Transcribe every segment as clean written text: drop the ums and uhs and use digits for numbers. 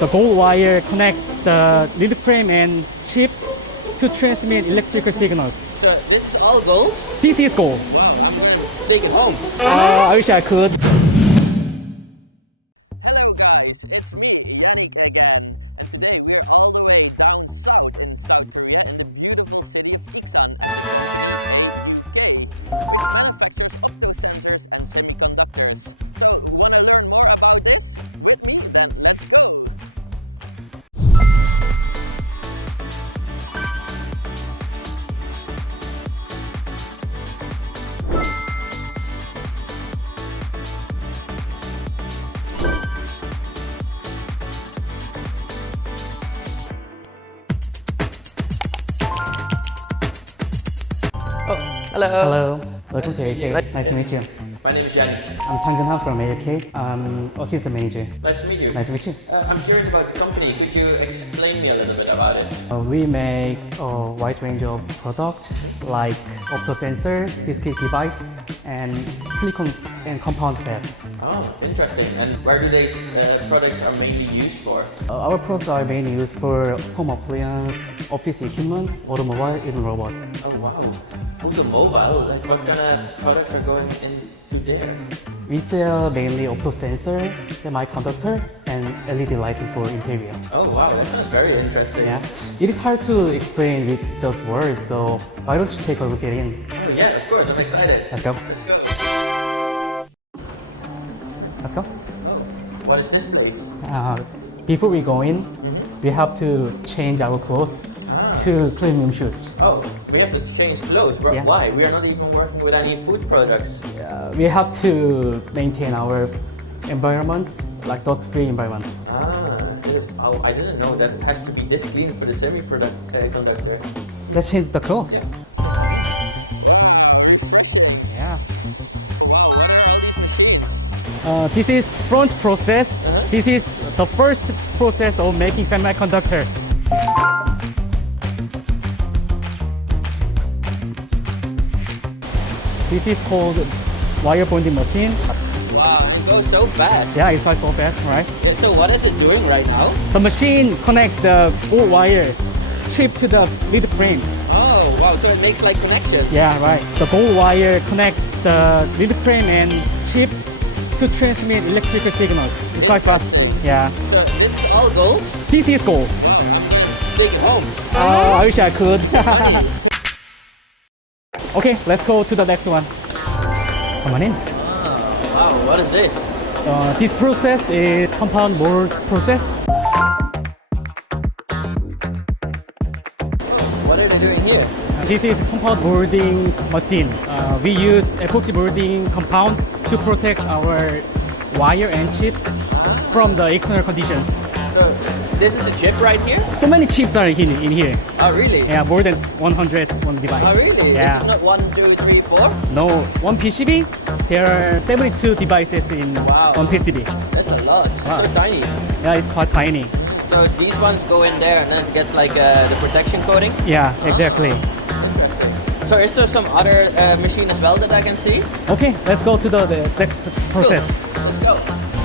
The gold wire connects the lead frame and chip to transmit electrical signals. So this is all gold? This is gold. Wow, I'm gonna take it home. I wish I could. Hello. Hello, welcome to AUK. Nice to meet you. My name is Jan. I'm Sang from AUK. I'm assistant manager. Nice to meet you. Nice to meet you. I'm curious about the company. Could you explain me a little bit about it? We make a wide range of products like opto sensor, discrete device, and silicon and compound fabs. Oh, interesting. And where do these products are mainly used for? Our products are mainly used for home appliance, office equipment, automobile, even robot. Oh, wow. Automobile? Like what kind of products are going into there? We sell mainly opto sensor, semiconductor, and LED lighting for interior. Oh, wow. That sounds very interesting. Yeah, it is hard to explain with just words, so why don't you take a look at it? Oh, yeah, of course. I'm excited. Let's go. Let's go. Let's go. What is this place? Before we go in, we have to change our clothes to clean room shoes. Oh, we have to change clothes. Yeah. Why? We are not even working with any food products. We have to maintain our environment, like dust-free environment. Oh, I didn't know that it has to be this clean for the semiconductor. Let's change the clothes. Yeah. This is front process. This is the first process of making semiconductor. This is called wire bonding machine. Wow, it goes so fast. Yeah, it's like so fast, right? Yeah, so what is it doing right now? The machine connects the gold wire chip to the lead frame. Oh, wow, so it makes like connectors. Yeah, right. The gold wire connects the lead frame and chip to transmit electrical signals. It's quite fast. Yeah. So this is all gold? This is gold. Take it home. I wish I could. Okay, let's go to the next one. Come on in. Wow, what is this? This process is compound mold process. What are they doing here? This is compound molding machine. We use epoxy molding compound to protect our wire and chips from the external conditions. So this is the chip right here? So many chips are in here. Oh, really? Yeah, more than 100 on the device. Oh, really? Yeah. This is not 1, 2, 3, 4? No, one PCB, there are 72 devices in Wow. one PCB. That's a lot. Wow. So tiny. Yeah, it's quite tiny. So these ones go in there and then it gets like the protection coating? Yeah, exactly. So is there some other machine as well that I can see? Okay, let's go to the next process. Let's go.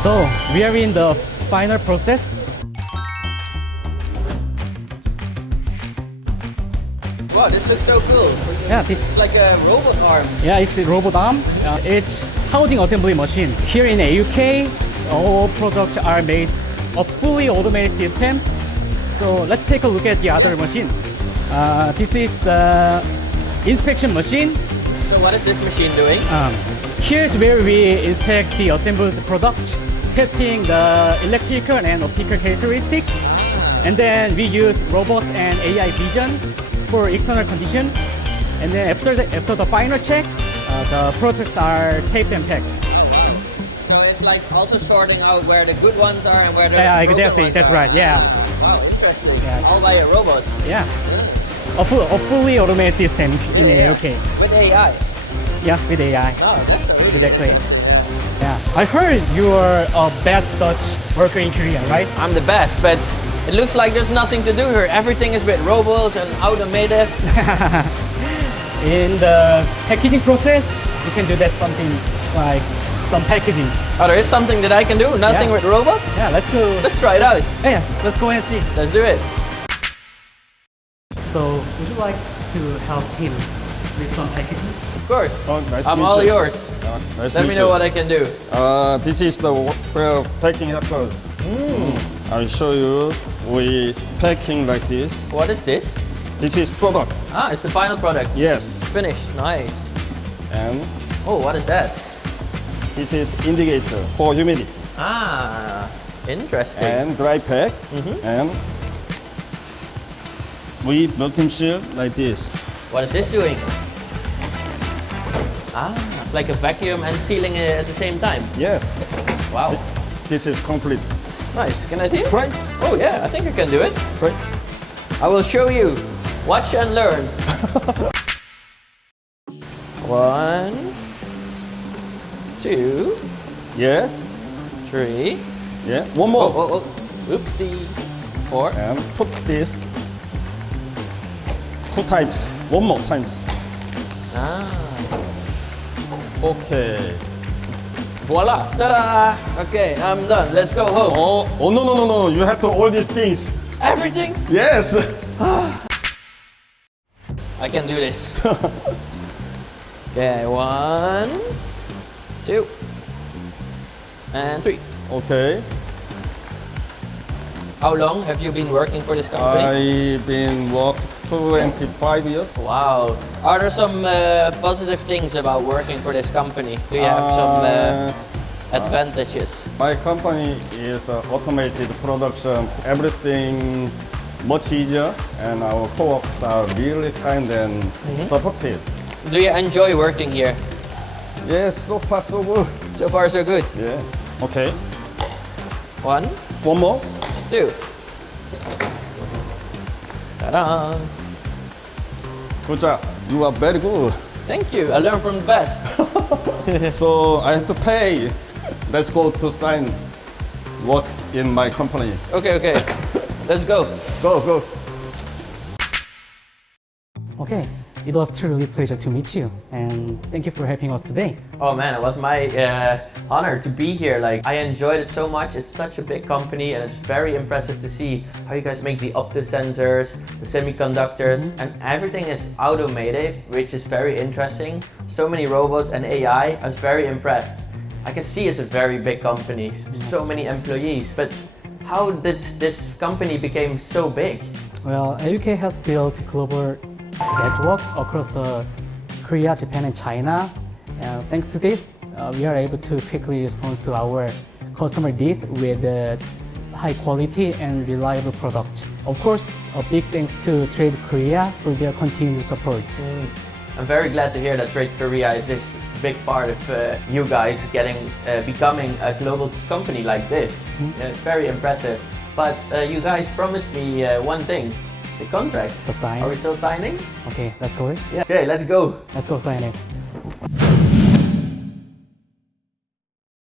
So we are in the final process. Wow, this looks so cool. Yeah, It's like a robot arm. yeah, it's a robot arm. It's housing assembly machine. Here in AUK, all products are made of fully automated systems. So let's take a look at the other machine. This is the inspection machine. So what is this machine doing? Here's where we inspect the assembled product, testing the electrical and optical characteristics. And then we use robots and AI vision for external condition. And then after the final check, the products are taped and packed. So it's like also sorting out where the good ones are and where the Yeah, broken exactly. ones That's are. right. Yeah, Wow, interesting. Yeah. All by a robot. yeah. A fully automated system in AUK. With AI. Yeah, with AI. Wow, that's a really Exactly. Yeah. I heard you're a best Dutch worker in Korea, right? I'm the best, but it looks like there's nothing to do here. Everything is with robots and automated. In the packaging process, you can do that something like some packaging. Oh, there is something that I can do? Nothing Yeah. with robots? Yeah, let's go. Let's try it out. Yeah, let's go and see. Let's do it. So, would you like to help him with some packaging? Of course. Oh, nice to I'm meet all you. yours. Nice to Let me meet know you. what I can do. This is the where packing happens. I'll show you. We packing like this. What is this? This is product. Ah, it's the final product. Yes. Finished. Nice. And Oh, what is that? this is indicator for humidity. Ah, interesting. And dry pack. And we vacuum seal like this. What is this doing? Ah, it's like a vacuum and sealing it at the same time. Yes. Wow. This is complete. Nice. Can I see it? Try. Oh yeah, I think I can do it. Try. I will show you. Watch and learn. 1, 2, Yeah. 3. Yeah. One Oh, more. oh, oh. Oopsie. 4. And put this 2 times. One more times. Ah. Okay. Voila. Ta-da. Okay, I'm done. Let's go home. Oh no. You have to all these things. Everything. Yes. I can do this. Okay, 1, 2, and 3. Okay. How long have you been working for this company? I've been worked 25 years. Wow. Are there some positive things about working for this company? Do you have some advantages? My company is automated production, everything much easier, and our co-ops are really kind and supportive. Do you enjoy working here? Yes, so far so good. So far, so good. Yeah. Okay. 1, One more. 2. Ta-da. Good job. You are very good. Thank you. I learned from the best. So I have to pay. Let's go to sign work in my company. Okay. Let's go. Go. Okay, it was truly pleasure to meet you, and thank you for helping us today. Oh man, it was my honor to be here. Like, I enjoyed it so much. It's such a big company, and it's very impressive to see how you guys make the opto sensors, the semiconductors, and everything is automated, which is very interesting. So many robots and AI. I was very impressed. I can see it's a very big company, so many employees. But how did this company become so big? Well, AUK has built global network across the Korea, Japan, and China. Thanks to this, we are able to quickly respond to our customer needs with high quality and reliable products. Of course, a big thanks to tradeKorea for their continued support. I'm very glad to hear that tradeKorea is this big part of you guys becoming a global company like this. It's very impressive. But you guys promised me one thing, the contract. The sign. Are we still signing? Okay, let's go. Yeah. Okay, let's go. Let's go sign it.